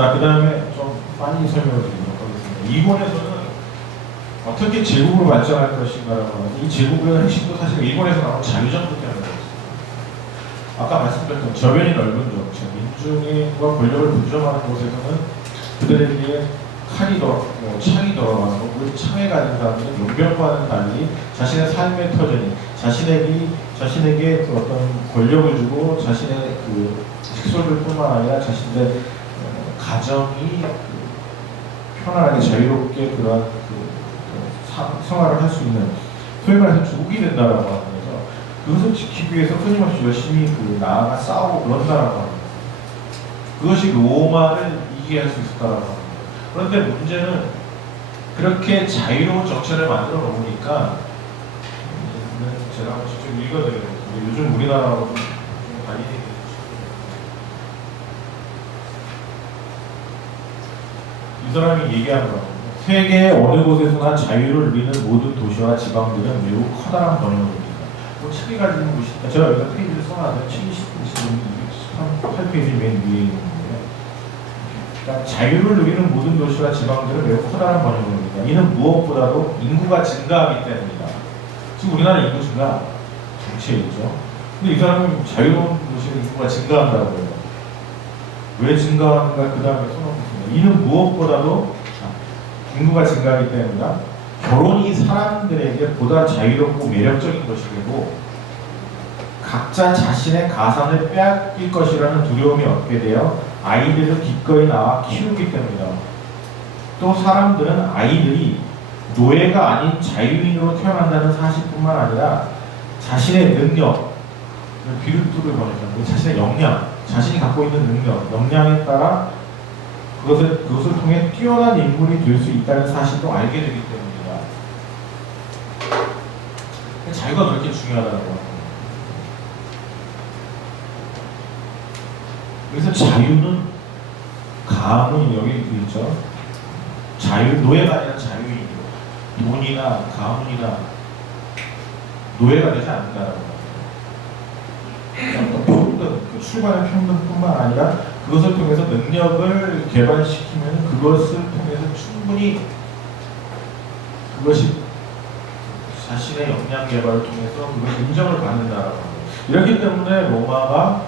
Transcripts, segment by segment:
자, 그 다음에 좀 빨리 설명을 드리도록 하겠습니다. 이권에서는 어떻게 제국으로 발전할 것인가라고 하는데, 이 제국의 핵심도 사실 일본에서 나온 자유정부 때문에 그렇습니다. 아까 말씀드렸던 저변이 넓은 정책, 민중과 권력을 분점하는 곳에서는 그들에게 창이 돌아가는 거, 그 창에 가진 사람들은 용병과는 달리 자신의 삶의 터전이 자신에게 그 어떤 권력을 주고 자신의 그 식솔들뿐만 아니라 자신의 가정이 편안하게 자유롭게 그런 생활을 할 수 있는, 소위 말해서 주국이 된다라고 하는 거죠. 그것을 지키기 위해서 끊임없이 열심히 나아가 싸우고 그런다라고 합니다. 그것이 로마를 이기게 할 수 있었다라고 합니다. 그런데 문제는 그렇게 자유로운 정체를 만들어 놓으니까, 제가 한번 직접 읽어드려요. 요즘 우리나라하고 좀 달리 이 사람이 얘기한 거예요. 세계의 어느 곳에서나 자유를 누리는 모든 도시와 지방들은 매우 커다란 번영입니다. 책이 가지는 곳이니까 제가 여기다 페이지를 써놨어요. 78페이지 맨 위에 있는데, 그러니까 자유를 누리는 모든 도시와 지방들은 매우 커다란 번영입니다. 이는 무엇보다도 인구가 증가하기 때문이다. 지금 우리나라 인구 증가 정치에 있죠. 근데 이 사람은 자유로운 도시의 인구가 증가한다고 해요. 왜 증가하는가 그 다음에 써놓습니다. 이는 무엇보다도 인구가 증가하기 때문이다. 결혼이 사람들에게 보다 자유롭고 매력적인 것이 되고 각자 자신의 가산을 빼앗길 것이라는 두려움이 없게 되어 아이들을 기꺼이 낳아 키우기 때문이다. 또 사람들은 아이들이 노예가 아닌 자유인으로 태어난다는 사실뿐만 아니라 자신의 능력, 비루투를 번역하는 자신의 역량, 자신이 갖고 있는 능력, 역량에 따라 그것을 통해 뛰어난 인물이 될 수 있다는 사실도 알게 되기 때문이다. 자유가 그렇게 중요하다는 거. 그래서 자유는 가문, 여기 있죠. 노예가 아니라 자유인이고, 돈이나 가문이나 노예가 되지 않는다라고 합니다. 평등, 출발의 평등뿐만 아니라 그것을 통해서 능력을 개발시키면 그것을 통해서 충분히 그것이 자신의 역량 개발을 통해서 그것을 인정을 받는다라고 합니다. 이렇기 때문에 로마가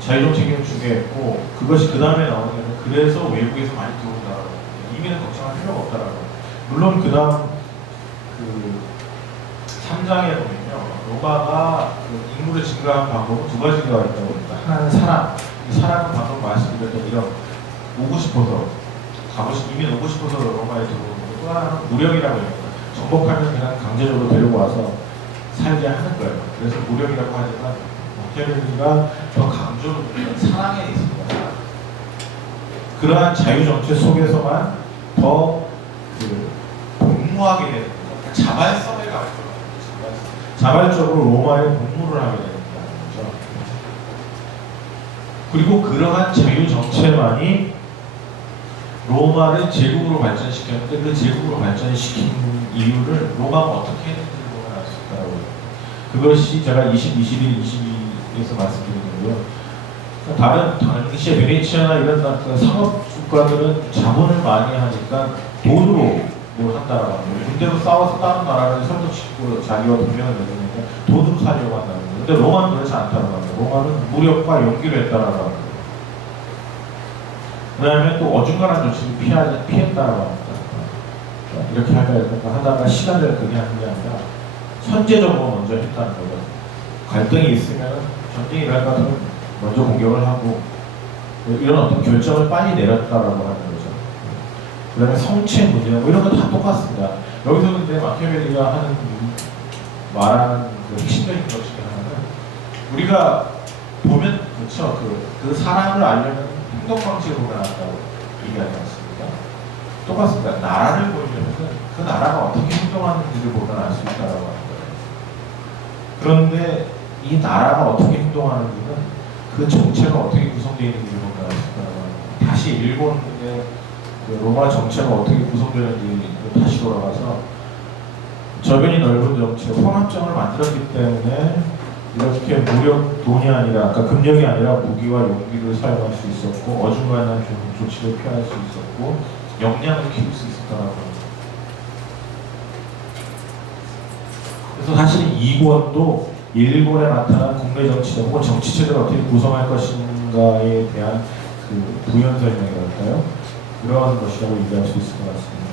자유정책을 추구했고, 그것이 그 다음에 나오는 게 그래서 외국에서 많이 들어온다라고 합니다. 이민은 걱정할 필요가 없다라고 합니다. 물론 그 다음 3장에 보면요, 로마가 인구를 증가한 방법은 두 가지가 있다고 합니다. 하나는 사람, 이 사람은 방금 말씀드렸던 이런 이민 오고 싶어서 로마에 들어오는 거고, 또 하나는 무력이라고 합니다. 정복하면 그냥 강제적으로 데리고 와서 살게 하는 거예요. 그래서 무력이라고 하지만 마키아벨리가 더 강조를 드리는 사랑에 있습니다. 그러한 자유정책 속에서만 더 복무하게 되는 거예요. 그러니까 자발성에 가는 거예요. 자발적으로 로마에 복무를 하게 되는 거죠. 그리고 그러한 자유정체만이 로마를 제국으로 발전시켰는데, 그 제국으로 발전시킨 이유를 로마가 어떻게 했는지 보면 알 수 있다고. 그것이 제가 20, 21, 22에서 말씀드린 거고요. 다른 당시에 베네치아나 이런 상업 국가들은 자본을 많이 하니까 돈으로 뭘 한다라고 합니다. 군대로 싸워서 다른 나라를 설득시키고 자기와 동맹을 맺으니까 돈으로 살려고 한다는 거예요. 근데 로마는 그렇지 않다고 합니다. 로마는 무력과 용기로 했다라고 합니다. 그 다음에 또 어중간한 조치를 피했다라고 합니다. 이렇게 하다가 시간을 그게 하는 게 아니라 선제적으로 먼저 했다는 거죠. 갈등이 있으면 전쟁이 일어날 것 같으면 먼저 공격을 하고, 이런 어떤 결정을 빨리 내렸다라고 하는 거죠. 그 다음에 성체 문제, 이런 거 다 똑같습니다. 여기서 근데 마키아벨리가 말하는 그 핵심적인 것 중에 하나는, 우리가 보면, 그렇죠. 그 사람을 알려면 행동 방식을 보면 안다고 얘기하지 않습니까? 똑같습니다. 나라를 보려면 그 나라가 어떻게 행동하는지를 보면 알 수 있다고 하는 거예요. 그런데 이 나라가 어떻게 행동하는지는 그 정체가 어떻게 구성되어 있는지를 보면 알 수 있다고 합니다. 다시 일본의 로마 정체가 어떻게 구성되는지 다시 돌아가서 저변이 넓은 정체, 혼합정을 만들었기 때문에 이렇게 무력 돈이 아니라, 아까 금력이 아니라 무기와 용기를 사용할 수 있었고 어중간한 조치를 피할 수 있었고 역량을 키울 수 있었다라고 합니다. 그래서 사실 이권도 일본에 나타난 국내 정치적 혹은 정치체제를 어떻게 구성할 것인가에 대한 그 부연 설명이랄까요? 그러한 것이라고 얘기할 수 있을 것 같습니다.